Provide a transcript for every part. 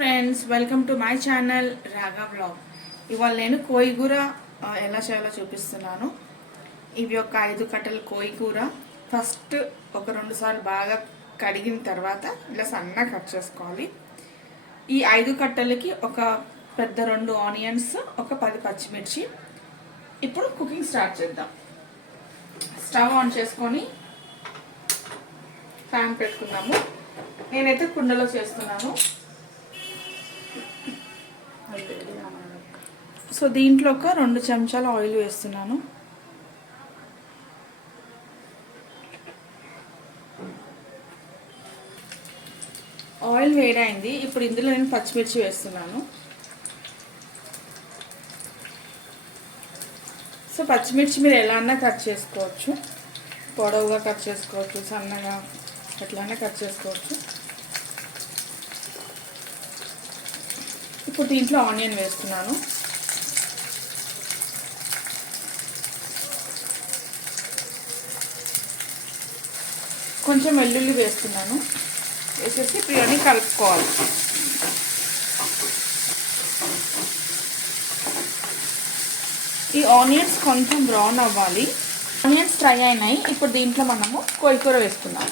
Friends, welcome to my channel రాగా blog. ఇవాళ నేను కోయిగూర ఎలా చేయాలో చూపిస్తున్నాను. ఇవి ఒక 5 కట్టలు కోయిగూర. ఫస్ట్ ఒక 2 సార్లు బాగా కడిగిన తర్వాత ఇలా సన్నగా కట్ చేసుకోవాలి. ఈ 5 కట్టలకి ఒక పెద్ద 2 ఆనియన్స్, ఒక 10 పచ్చిమిర్చి. ఇప్పుడు కుకింగ్ స్టార్ట్ చేద్దాం. స్టవ్ ఆన్ చేసుకొని ప్యాన్ పెట్టుకుందాము. నేనైతే కుండలో చేస్తున్నాను. సో దీంట్లో ఒక 2 చెంచాల ఆయిల్ వేస్తున్నాను. ఆయిల్ వేడైంది. ఇప్పుడు ఇందులో నేను పచ్చిమిర్చి వేస్తున్నాను. సో పచ్చిమిర్చి మీరు ఎలా అన్నా కట్ చేసుకోవచ్చు. పొడవుగా కట్ చేసుకోవచ్చు, సన్నగా ఎట్లన్నా కట్ చేసుకోవచ్చు. ఇప్పుడు దీంట్లో ఆనియన్ వేస్తున్నాను. కొంచెం వెల్లుల్లి వేస్తున్నాను. వేసేసి ఇప్పుడు కలుపుకోవాలి. ఈ ఆనియన్స్ కొంచెం బ్రౌన్ అవ్వాలి. ఆనియన్స్ ఫ్రై అయినాయి. ఇప్పుడు దీంట్లో మనము కోయిగూర వేసుకుందాం.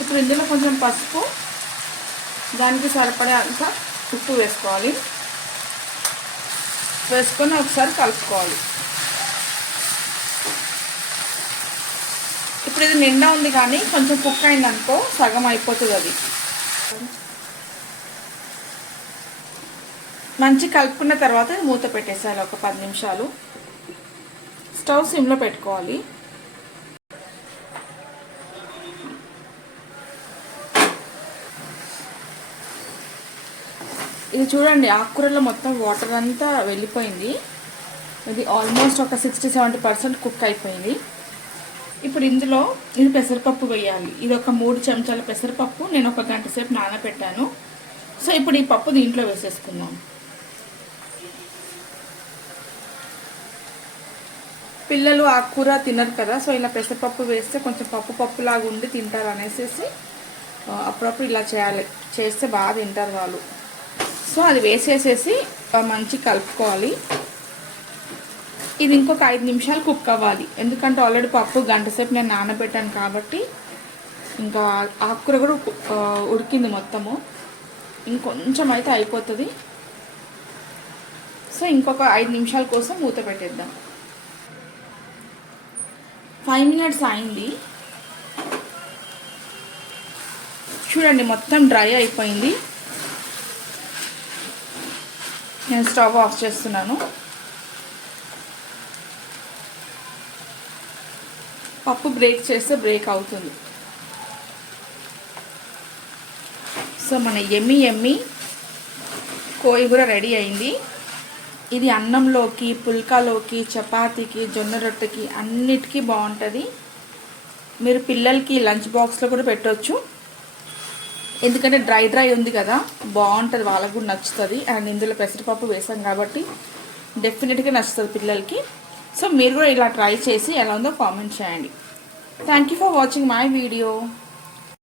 ఇప్పుడు ఇందులో కొంచెం పసుపు, దానికి సరిపడేంత ఉప్పు వేసుకోవాలి. వేసుకొని ఒకసారి కలుపుకోవాలి. ఇప్పుడు ఇది నిండా ఉంది కానీ కొంచెం కుక్ అయిందనుకో సగం అయిపోతుంది. అది మంచి కలుపుకున్న తర్వాత మూత పెట్టేసాలి. ఒక 10 నిమిషాలు స్టవ్ సిమ్లో పెట్టుకోవాలి. ఇది చూడండి, ఆకుకూరలో మొత్తం వాటర్ అంతా వెళ్ళిపోయింది. ఇది ఆల్మోస్ట్ ఒక 60-70% కుక్ అయిపోయింది. ఇప్పుడు ఇందులో ఇది పెసరపప్పు వేయాలి. ఇది ఒక 3 చెంచాల పెసరపప్పు నేను ఒక గంట సేపు నానబెట్టాను. సో ఇప్పుడు ఈ పప్పు దీంట్లో వేసేసుకుందాం. పిల్లలు ఆకుకూర తినరు కదా, సో ఇలా పెసరపప్పు వేస్తే కొంచెం పప్పు లాగా ఉండి తింటారు అనేసి అప్పుడప్పుడు ఇలా చేస్తే బాగా తింటారు వాళ్ళు. సో అది వేసేసేసి మంచి కలుపుకోవాలి. ఇది ఇంకొక 5 నిమిషాలు కుక్ అవ్వాలి. ఎందుకంటే ఆల్రెడీ పప్పు గంట సేపు నేను నానబెట్టాను కాబట్టి ఇంకా ఆకుకూర కూడా ఉడికింది మొత్తము. ఇంకొంచెం అయితే అయిపోతుంది. సో ఇంకొక 5 నిమిషాల కోసం మూత పెట్టేద్దాం. 5 మినిట్స్ అయింది. చూడండి, మొత్తం డ్రై అయిపోయింది. నేను స్టవ్ ఆఫ్ చేస్తున్నాను. పప్పు బ్రేక్ చేస్తే బ్రేక్ అవుతుంది. సో మన ఎమ్మి కోయిగూర రెడీ అయింది. ఇది అన్నంలోకి, పుల్కాలోకి, చపాతీకి, జొన్న రొట్టెకి అన్నిటికీ బాగుంటుంది. మీరు పిల్లలకి లంచ్ బాక్స్లో కూడా పెట్టవచ్చు. ఎందుకంటే డ్రై ఉంది కదా, బాగుంటుంది, వాళ్ళకు కూడా నచ్చుతుంది. అండ్ ఇందులో పెసరపప్పు వేసాం కాబట్టి డెఫినెట్గా నచ్చుతుంది పిల్లలకి. సో మీరు కూడా ఇలా ట్రై చేసి ఎలా ఉందో కామెంట్ చేయండి. Thank you for watching my video.